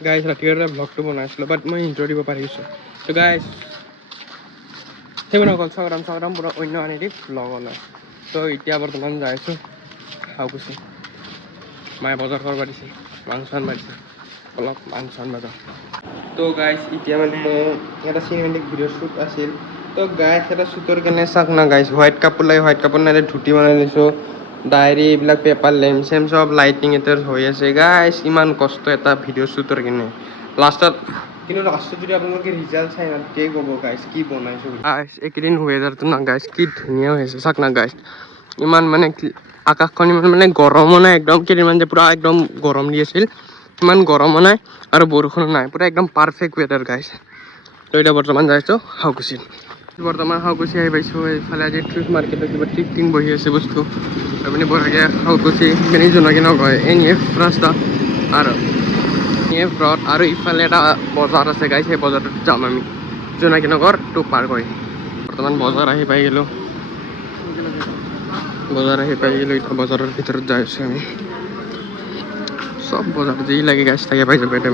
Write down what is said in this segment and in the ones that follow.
guys ৰাতিপুৱা ব্লগটো বনাইছিলোঁ বাট মই ইণ্ট্ৰ দিব পাৰিছোঁ তো গাইজ সেইবোৰ অকল চগ্ৰাম পুৰা অন্য আনি দি ব্লগ বনাই তো এতিয়া বৰ্তমান যাই আছোঁ খাওঁকুছি মায়ে বজাৰ কৰিব দিছে মাংস আনবা দিছে অলপ মাংস আনবা যাওঁ তো গাইজ এতিয়া মানে এটা চিনেমেটিক ভিডিঅ' শ্বুট আছিল তো গাইজ এটা শ্বুটৰ কাৰণে চাওক না গাইজ হোৱাইট কাপোৰ লাগে হোৱাইট কাপোৰ নাইলে ধুতি বনাই লৈছোঁ ডায়েৰী এইবিলাক পেপাৰ লেম্প চেম চব লাইটিং এটাৰ হৈ আছে গাইজ ইমান কষ্ট এটা ভিডিঅ' শ্বুটৰ কাৰণে লাষ্টত যদি আপোনালোকে ৰিজাল্ট চাই না তেতিয়াই ক'ব গাইজ কি বনাইছোঁ গাইজ এইকেইদিন ৱেডাৰটো না গাইজ কি ধুনীয়া হৈ আছে চাওক না গাইজ ইমান মানে আকাশখন ইমান মানে গৰমো নাই একদম কেইদিনমান যে পূৰা একদম গৰম দি আছিল ইমান গৰমো নাই আৰু বৰষুণো নাই পূৰা একদম পাৰফেক্ট ৱেডাৰ গাইজ তো এতিয়া বৰ্তমান যাইছোঁ খাওঁকুছি বৰ্তমান খাওঁকুছি আহি পাইছোঁ এইফালে আজি ট্ৰিপ মাৰ্কেটত কিবা ট্ৰিপটিং বহি আছে বস্তু আপুনি বঢ়িয়াকৈ খাওঁকুছি সেইখিনি জোনাকী নকয় NF ৰাস্তা আৰু NF ৰড আৰু ইফালে এটা বজাৰ আছে গাইজ সেই বজাৰটোত যাম আমি জোনাকী নগৰটো পাৰ কৰি বৰ্তমান বজাৰ আহি পাই গ'লোঁ এতিয়া বজাৰৰ ভিতৰত যাই আছোঁ আমি চব বজাৰ যি লাগে গাইজ তাকে পাই যাব এতিয়া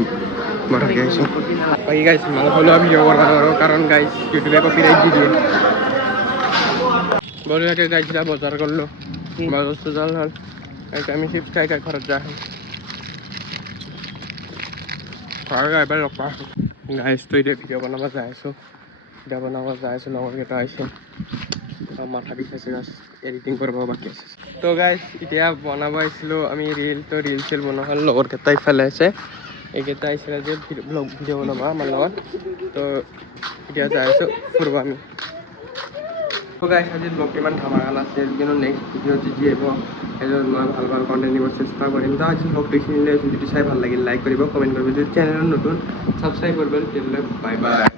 বঢ়িয়াকৈ আহিছোঁ বাকী গাইজ মাংস লোৱা ভিডিঅ' কৰিব নোৱাৰোঁ কাৰণ গাইজ ইউটিউবে কপিৰাইট দি দিয়ে বঢ়িয়াকৈ গাইজ এতিয়া বজাৰ কৰিলোঁ বজাৰ চজাৰ হ'ল এতিয়া আমি চিপছ খাই ঘৰত যাই এবাৰ লগ পাই আছোঁ গাইজটো এতিয়া ভিডিঅ' বনাব যাই আছোঁ লগৰকেইটা আহিছে মাথা বিষাইছে গাইজ এডিটিং কৰিব বাকী আছে তো গাইজ এতিয়া বনাব আহিছিলোঁ আমি ৰিল চিল বনোৱা হ'ল লগৰকেইটা ইফালে আছে এইকেইটা আহিছিলে যে ভিডিঅ' বনাব আমাৰ লগত তো এতিয়া যাই আছোঁ ফুৰিব আমি তো গাইজ আজি ব্লগটো ইমান ধামাকা নাছিল কিন্তু নেক্সট ভিডিঅ'ত যি আহিব সেইটোত মই ভাল কণ্টেণ্ট দিব চেষ্টা কৰিম তো আজি ব্লগটো এইখিনিলৈ যদি চাই ভাল লাগিল লাইক কৰিব কমেণ্ট কৰিব যদি চেনেলত নতুন ছাবস্ক্ৰাইব কৰিব তেতিয়াহ'লে বাই বাই